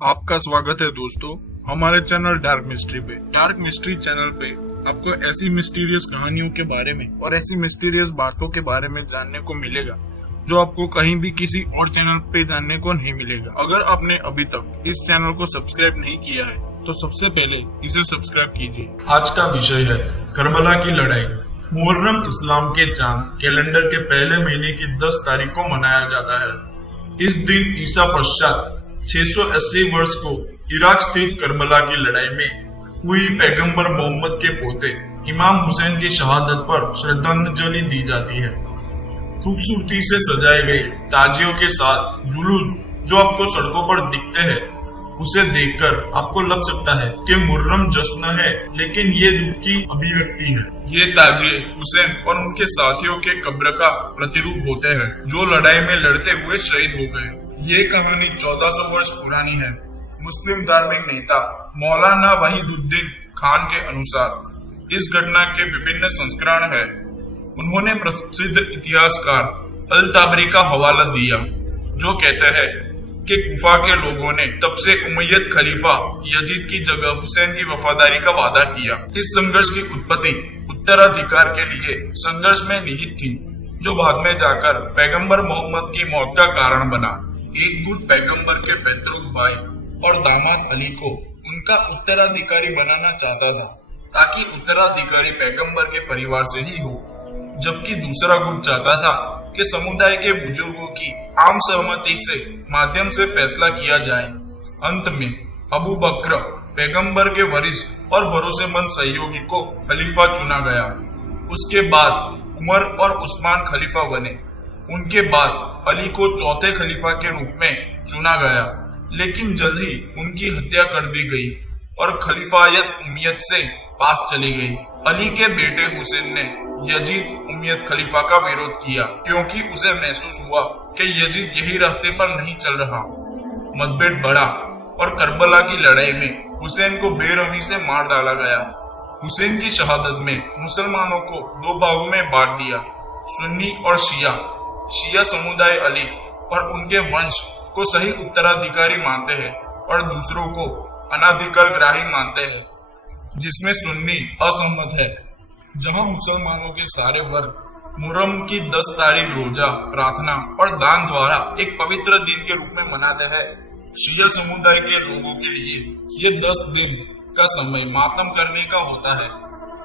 आपका स्वागत है दोस्तों हमारे चैनल डार्क मिस्ट्री पे। डार्क मिस्ट्री चैनल पे आपको ऐसी मिस्टीरियस कहानियों के बारे में और ऐसी मिस्टीरियस बातों के बारे में जानने को मिलेगा जो आपको कहीं भी किसी और चैनल पे जानने को नहीं मिलेगा। अगर आपने अभी तक इस चैनल को सब्सक्राइब नहीं किया है तो सबसे पहले इसे सब्सक्राइब कीजिए। आज का विषय है करबला की लड़ाई। मुहर्रम इस्लाम के चांद कैलेंडर के पहले महीने की 10 तारीख को मनाया जाता है। इस दिन ईसा पश्चात 680 वर्ष को इराक स्थित करबला की लड़ाई में हुई पैगंबर मोहम्मद के पोते इमाम हुसैन की शहादत पर श्रद्धांजलि दी जाती है। खूबसूरती से सजाए गए ताजियों के साथ जुलूस जो आपको सड़कों पर दिखते हैं, उसे देखकर आपको लग सकता है कि मुहर्रम जश्न है, लेकिन ये दुख की अभिव्यक्ति है। ये ताजिए हुसैन और उनके साथियों के कब्र का प्रतिरूप होते हैं जो लड़ाई में लड़ते हुए शहीद हो गए। ये कहानी 1400 वर्ष पुरानी है। मुस्लिम धार्मिक नेता मौलाना वहीदुद्दीन खान के अनुसार इस घटना के विभिन्न संस्करण है। उन्होंने प्रसिद्ध इतिहासकार अल ताबरी का हवाला दिया जो कहते हैं कि कुफा के लोगों ने तब से उमय्यद खलीफा यजीद की जगह हुसैन की वफादारी का वादा किया। इस संघर्ष की उत्पत्ति उत्तराधिकार के लिए संघर्ष में निहित थी जो बाद में जाकर पैगंबर मोहम्मद की मौत का कारण बना। एक गुट पैगंबर के पैतृक भाई और दामाद अली को उनका उत्तराधिकारी बनाना चाहता था ताकि उत्तराधिकारी पैगंबर के परिवार से ही हो, जबकि दूसरा गुट चाहता था कि समुदाय के बुजुर्गों की आम सहमति से माध्यम से फैसला किया जाए। अंत में अबू बकर पैगंबर के वरिष्ठ और भरोसेमंद सहयोगी को खलीफा चुना गया। उसके बाद उमर और उस्मान खलीफा बने। उनके बाद अली को चौथे खलीफा के रूप में चुना गया, लेकिन जल्द ही उनकी हत्या कर दी गई और खलीफायत उम्मियत से पास चली गई। अली के बेटे हुसैन ने यजीद उम्मियत खलीफा का विरोध किया क्योंकि उसे महसूस हुआ कि यजीद यही रास्ते पर नहीं चल रहा। मतभेद बढ़ा और करबला की लड़ाई में हुसैन को बेरहमी से मार डाला गया। हुसैन की शहादत में मुसलमानों को 2 भागों में बांट दिया, सुन्नी और शिया। शिया समुदाय अली और उनके वंश को सही उत्तराधिकारी मानते हैं और दूसरों को अनाधिकारग्राही मानते हैं, जिसमें सुन्नी असहमत है। जहां मुसलमानों के सारे वर्ग मुहर्रम की 10 तारीख रोजा, प्रार्थना और दान द्वारा एक पवित्र दिन के रूप में मनाते हैं, शिया समुदाय के लोगों के लिए ये 10 दिन का समय मातम करने का होता है।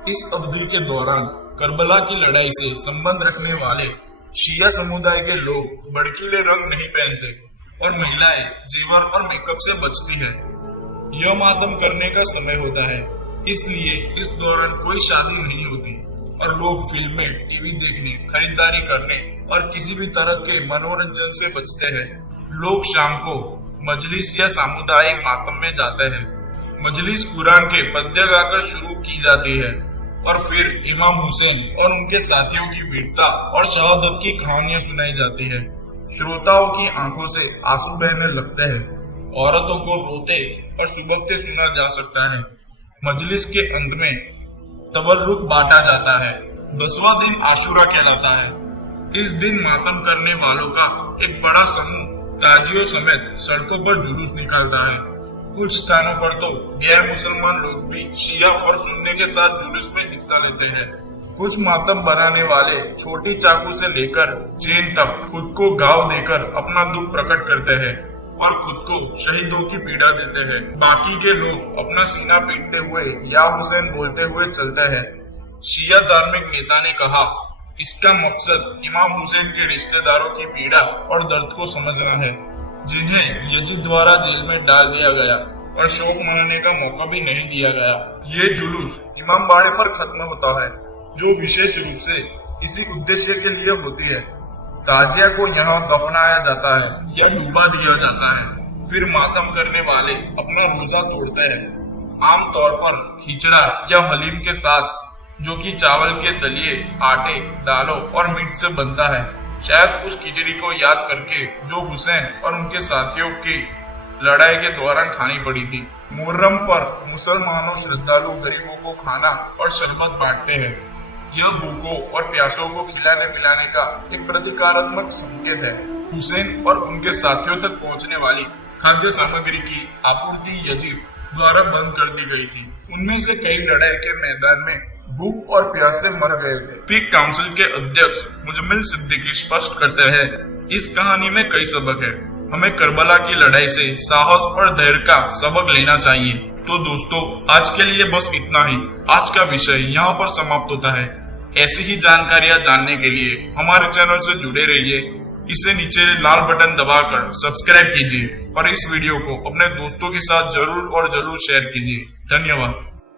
इस अवधि के दौरान करबला की लड़ाई से संबंध रखने वाले शिया समुदाय के लोग भड़कीले रंग नहीं पहनते और महिलाएं जेवर और मेकअप से बचती है। यह मातम करने का समय होता है, इसलिए इस दौरान कोई शादी नहीं होती और लोग फिल्में, टीवी देखने, खरीदारी करने और किसी भी तरह के मनोरंजन से बचते हैं। लोग शाम को मजलिस या सामुदायिक मातम में जाते हैं। मजलिस कुरान के पद्य गाकर शुरू की जाती है और फिर इमाम हुसैन और उनके साथियों की वीरता और शहादत की कहानियां सुनाई जाती है। श्रोताओं की आंखों से आंसू बहने लगते हैं। औरतों को रोते और सुबकते सुना जा सकता है। मजलिस के अंत में तबर्रुक बांटा जाता है। 10वां दिन आशुरा कहलाता है। इस दिन मातम करने वालों का एक बड़ा समूह ताजियों समेत सड़कों पर जुलूस निकालता है। कुछ स्थानों पर तो गैर मुसलमान लोग भी शिया और सुन्नी के साथ जुलूस में हिस्सा लेते हैं। कुछ मातम बनाने वाले छोटी चाकू से लेकर चेन तक खुद को घाव देकर अपना दुख प्रकट करते हैं और खुद को शहीदों की पीड़ा देते हैं। बाकी के लोग अपना सीना पीटते हुए या हुसैन बोलते हुए चलते हैं। शिया धार्मिक नेता ने कहा, इसका मकसद इमाम हुसैन के रिश्तेदारों की पीड़ा और दर्द को समझना है, जिन्हें यजीद द्वारा जेल में डाल दिया गया और शोक मनाने का मौका भी नहीं दिया गया। ये जुलूस इमाम बाड़े पर खत्म होता है, जो विशेष रूप से किसी उद्देश्य के लिए होती है। ताजिया को यहाँ दफनाया जाता है या डूबा दिया जाता है। फिर मातम करने वाले अपना रोजा तोड़ते हैं, आमतौर पर खिचड़ा या हलीम के साथ, जो कि चावल के दलिए, आटे, दालों और मीट से बनता है। शायद उस खिचड़ी को याद करके जो हुसैन और उनके साथियों की लड़ाई के दौरान खानी पड़ी थी। मुहर्रम पर मुसलमानों श्रद्धालु गरीबों को खाना और शरबत बांटते हैं। यह भूखों और प्यासों को खिलाने पिलाने का एक प्रतीकात्मक संकेत है। हुसैन और उनके साथियों तक पहुंचने वाली खाद्य सामग्री की आपूर्ति यजीद द्वारा बंद कर दी गई थी। उनमें से कई लड़ाई के मैदान में भूख और प्यास से मर गए थे। फिर काउंसिल के अध्यक्ष मुजम्मिल सिद्दीकी स्पष्ट करते हैं, इस कहानी में कई सबक है। हमें करबला की लड़ाई से साहस और धैर्य का सबक लेना चाहिए। तो दोस्तों, आज के लिए बस इतना ही। आज का विषय यहाँ पर समाप्त होता है। ऐसी ही जानकारियां जानने के लिए हमारे चैनल से जुड़े रहिए। इसे नीचे लाल बटन दबाकर सब्सक्राइब कीजिए और इस वीडियो को अपने दोस्तों के साथ जरूर और जरूर शेयर कीजिए। धन्यवाद।